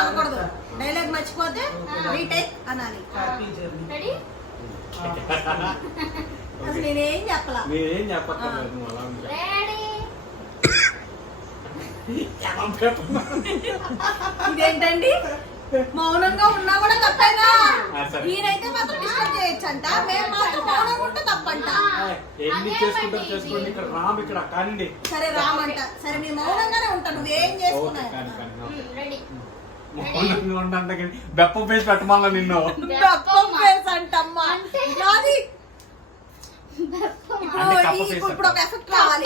అనకూడదు. డైలాగ్ మర్చిపోతే రీటేక్ అనాలి. అసలు నేనేం చెప్పలా. ఇదేంటండి మౌనంగా ఉన్నా కూడా తప్పేనా? ఈయనైతే మాత్రం డిస్టర్బ్ చేయొచ్చంట, మేము మాత్రం మౌనంగా ఉంటే తప్పంట. సరే రామంట. సరే నేను మౌనంగానే ఉంటా, నువ్వేం చేసుకున్నావు? బెప్ప ఫేస్ పెట్టమల్లా నిన్ను. అంటమ్మా ఇప్పుడు ఒక ఎఫెక్ట్ రావాలి.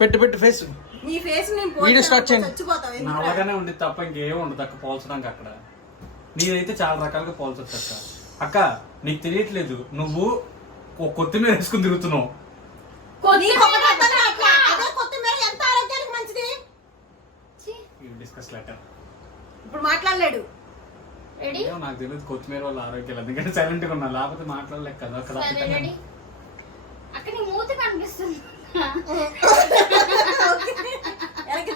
పెట్టు పెట్టు ఫేస్. నీ ఫేస్ వీడియో స్టార్ట్ చేయండి. నా అలాగానే ఉంది తప్ప ఇంకేం ఉండదు అక్క పోల్చడానికి. అక్కడ నీదైతే చాలా రకాలుగా పోల్చొచ్చు అక్క. అక్క నీకు తెలియట్లేదు, నువ్వు కొత్తిమీర వేసుకుని తిరుగుతున్నావు. ఇప్పుడు మాట్లాడలేడు. నాకు తెలియదు కొత్తిమీర వాళ్ళ ఆరోగ్యాలు, అందుకని సైలెంట్ గా ఉన్నా, లేకపోతే మాట్లాడలేక కదా. అక్కడ మూతి కనిపిస్తుంది.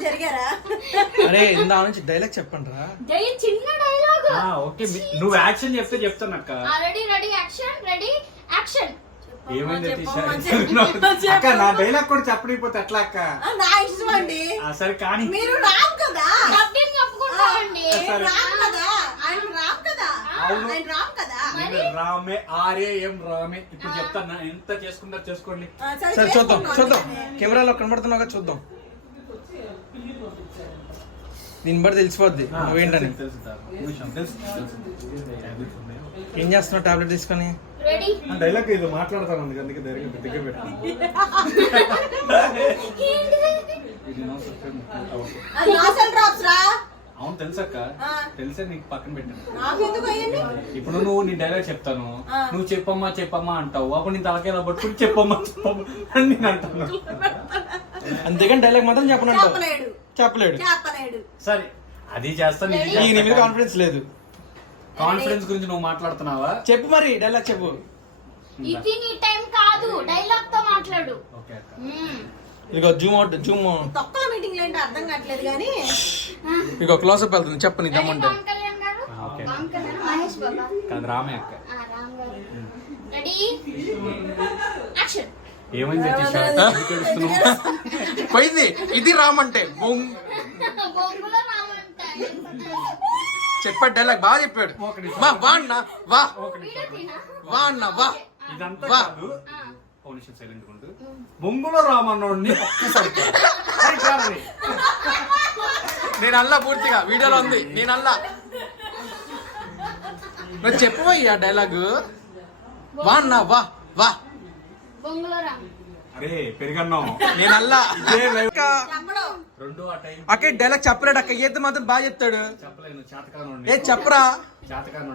జరిగారా? అరే ఇందా నుంచి డైలాగ్ చెప్పండి రా. చిన్న డైలాగ్. ఓకే నువ్వు యాక్షన్ చెప్తే చెప్తాను అక్క. Ready ready action ready action. ఏమైంది అక్క? నా డైలాగ్ కూడా చెప్పకపోతే ఎట్లా అక్క? నా ఇష్టం అండి. సరే కానీ మీరు రామ్ కదా, రామే ఆర్ఏఎం రామే. ఇప్పుడు చెప్తాను ఎంత చేసుకుంటారు చేసుకోండి. సరే చూద్దాం చూద్దాం, కెమెరాలో కనబడుతున్నావుగా చూద్దాం. దీన్ని బట్టి తెలిసిపోద్ది నువ్వేంటని. ఏం చేస్తున్నావు టాబ్లెట్ తీసుకొని? డైలాగ్ ఇది మాట్లాడతాను, అందుకే దగ్గర పెట్టాను. అవును తెలుసక్క, తెలిసే నీకు పక్కన పెట్టాను. ఇప్పుడు నువ్వు నీ డైలాగ్ చెప్తాను, నువ్వు చెప్పమ్మా చెప్పమ్మా అంటావు, అప్పుడు నీ తలకేలా పట్టుకుని చెప్పమ్మా చెప్పమ్మా అని నేను అంటాను. అంతేగాని డైలాగ్ మాత్రం చెప్పనంటావు. చెప్పలేడు. సరే అది చేస్తాను. నీ మీద కాన్ఫిడెన్స్ లేదు. కాన్ఫిడెన్స్ గురించి నువ్వు మాట్లాడుతున్నావా? చెప్పు మరి డైలాగ్ చెప్పు. ఇది నీ టైం కాదు, డైలాగ్ తో మాట్లాడు. ఓకే అక్క. ఇదిగో జూమ్ అవుట్ జూమ్. తొక్కల మీటింగ్ ఏంటో అర్థం కావట్లేదు కానీ ఇదిగో క్లోజ్ అప్ వెళ్తుంది, చెప్పు నీ దమ్ముంటే. మహేష్ బాబా కాదు రామే అక్క. Ready action. ఏమైంది పోయింది. ఇది రామంటే బొంగులో రామంట. చెప్పాడు డైలాగ్ బాగా చెప్పాడు. వా వా అన్న వా వా అన్న వా. ఇదంతా కాదు, సైలెంట్ ఉండు. బొంగులో రామన్నోడిని నేను అల్లా పూర్తిగా వీడియోలో ఉంది. నేను అల్లా నువ్వు చెప్పబోయి ఆ డైలాగ్. వా అన్న వా వా. బొంగులో రామ. అరే పెరిగన్నాం నేను అల్లా. అక్క డైలాగ్ చెప్పలేడు అక్క, ఏది మాత్రం బాగా చెప్తాడు. చెప్పలేను చేతకాను. ఏ చెప్పరా. చేతకాను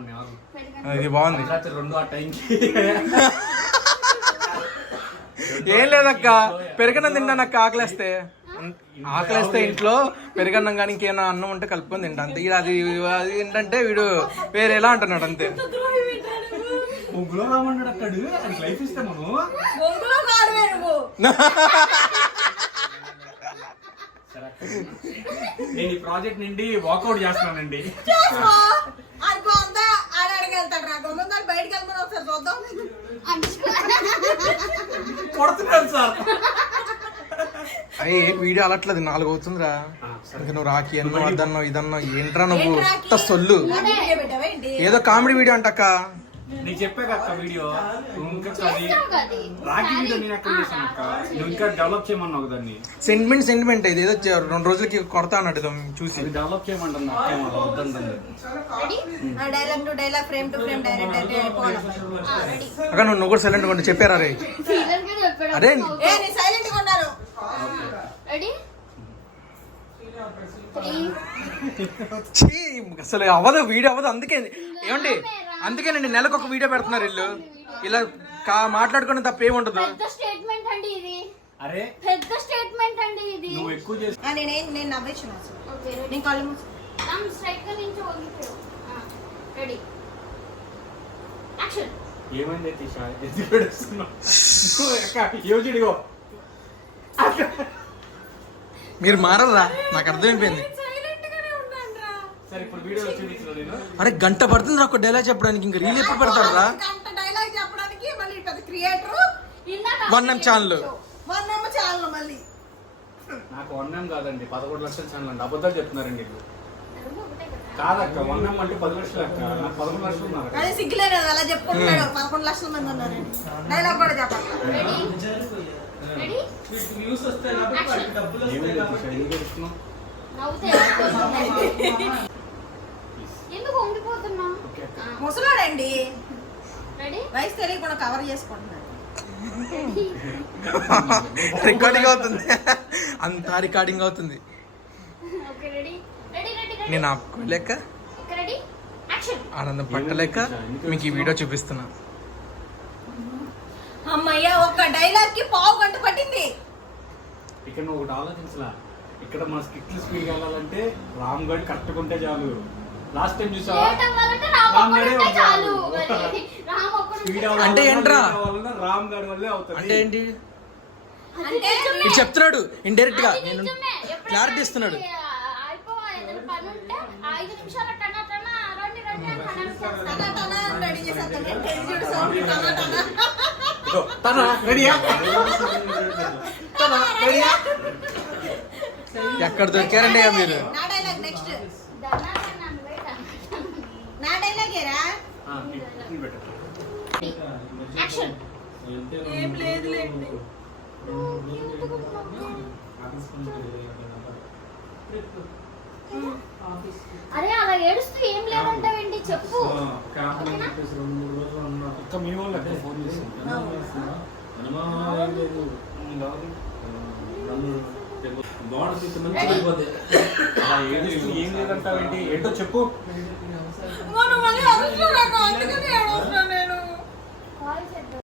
ఇది బాగుంది. రెండు ఆ టైంకి ఏం లేదక్క, పెరుగన్నం తిన్నానక్క. ఆకలేస్తే ఇంట్లో పెరుగన్నం కానీ ఇంకేమైనా అన్నం ఉంటే కలుపుకొని తింటా అంతే. అది ఏంటంటే వీడు వేరేలా అంటున్నాడు అంతే. బొంగులో రామన్నాడు అక్కడు, లైఫ్ ఇస్తే మనం నేను ఈ ప్రాజెక్ట్ నుండి వాకౌట్ చేస్తున్నానండి. కొడుతున్నాను సార్. అయ్యి వీడియో అలట్లేదు, 4 అవుతుందిరా. ఇంకా నువ్వు రాకి అన్నో అదన్నో ఇదన్నో ఏంట్రా నువ్వు సొల్లు. ఏదో కామెడీ వీడియో అంటక్క. నీకు చెప్పాక వీడియో ఇంకా రాకి వీడియో నేను ఎక్కడ చేశాను అక్క. నువ్వు ఇంకా డెవలప్ చేయమన్నావు దాన్ని. సెంటిమెంట్ ఇది ఏదో 2 రోజులకి కొడతా అన్నట్టు చూసి డెవలప్ చేయమంటున్నా అక్క. నువ్వు కూడా సైలెంట్ గా చెప్పారా రే? అరే అసలు అవ్వదు, వీడియో అవ్వదు. అందుకే ఏమండి, అందుకేనండి నెలకు ఒక వీడియో పెడుతున్నారు వీళ్ళు. ఇలా మాట్లాడుకునే తప్ప ఏముండదు. పెద్ద స్టేట్మెంట్ అండి ఇది. అరే పెద్ద స్టేట్మెంట్ అండి ఇది. నువ్వు ఎక్కువ చేసి నేను నవ్వేసిన రెడీ యాక్షన్. ఏమైంది తీసా ఎందుకు ఏడుస్తున్నావు? నువ్వు అక్క యోజుడిగో మీరు మారరా నాకు అర్థమైపోయింది. సైలెంట్ గానే ఉన్నానురా. సరే ఇప్పుడు వీడియోలో చూపించిన నేను అరే గంట పడుతుంది ఒక డైలాగ్ చెప్పడానికి, ఇంకా రీల్ ఎప్పుడు పెడతారా? గంట డైలాగ్ చెప్పడానికి మళ్ళీ పెద్ద క్రియేటర్ ఇందాక 1M ఛానల్. 1M ఛానల్ మళ్ళీ. నాకు 1M కాదండి 11 లక్షల ఛానల్ అండి. అబద్ధాలు చెప్తున్నారండి వీళ్ళు. రెండు ఒకటే కదా. కాదక్క 1M అంటే 10 లక్షలు అక్క. నాకు 11 లక్షలు ఉన్నారు. అది సిగ్గులేదు అలా చెప్పుకుంటున్నాడు. 11 లక్షల మంది ఉన్నారని డైలాగ్ కూడా చెప్పాలి. రెడీ రెడీ ఏమైంది తీసా ఎందుకు ఏడుస్తున్నావు? నవ్వుతే ఎందుకు ఉండిపోతున్నావు? ఓకే అక్క. ముసలాడండి రెడీ వయసు తెలియకుండా కవర్ చేసుకుంటున్నాడు. రికార్డింగ్ అవుతుంది, అంతా రికార్డింగ్ అవుతుంది. Okay ready ready ready ready నేను ఆపుకోలేక ఓకే రెడీ యాక్షన్. ఆనందం పట్టలేక మీకు ఈ వీడియో చూపిస్తున్నా. అమ్మయ్య ఒక్క డైలాగ్ కి పావు గంట పట్టింది. ఇక్కడ నువ్వు ఒకటి ఆలోచించలా. ఇక్కడ మన స్కిట్లు స్పీడ్ వెళ్ళాలంటే రామ్ గడ్ కరెక్ట్గా ఉంటే చాలు. లాస్ట్ టైం చూసావా లేట్ అవ్వాలంటే రామ్ రామ్ ఒక్కడుంటే గడే చాలు. ఉంటాడు. మరి రామ్ ఒక్కడుంటే స్పీడ్ చాలు. అంటే ఏంట్రా? రామ్ గడ్ వల్లే అవుతుంది. అంటే ఏంటి అది నిజమే. ఇది చెప్తున్నాడు ఇండైరెక్ట్ గా, అది నేను నిజమే. ఎప్పుడైనా క్లారిటీ ఇస్తున్నాడు. అయిపోవాలి ఏదైనా పని ఉంటే 5 నిమిషాల టనా టనా రండి రండి అని అన్నాను. టనా టనా అని రెడీ చేసేస్తాను. నేను తెలిసి సౌండ్ టనా టనా. ఇదో, తన రెడీయా? తన రెడీయా? ఎక్కడ దొరికారండి ఇక మీరు? నా డైలాగ్ నెక్స్ట్. దన్నా దన్నా వెయిట్. నా డైలాగ్ ఏరా? ఆ, ఇది పెట్టు. యాక్షన్. ఏం లేదులేండి. అరే అలా ఏడుస్తూ ఏం లేదంటావేంటి చెప్పు. ఒక్క మీ వాళ్ళు అక్కడ ఫోన్ చేసి ఏం లేదంటావేంటి? ఏంటో చెప్పు. మొన్న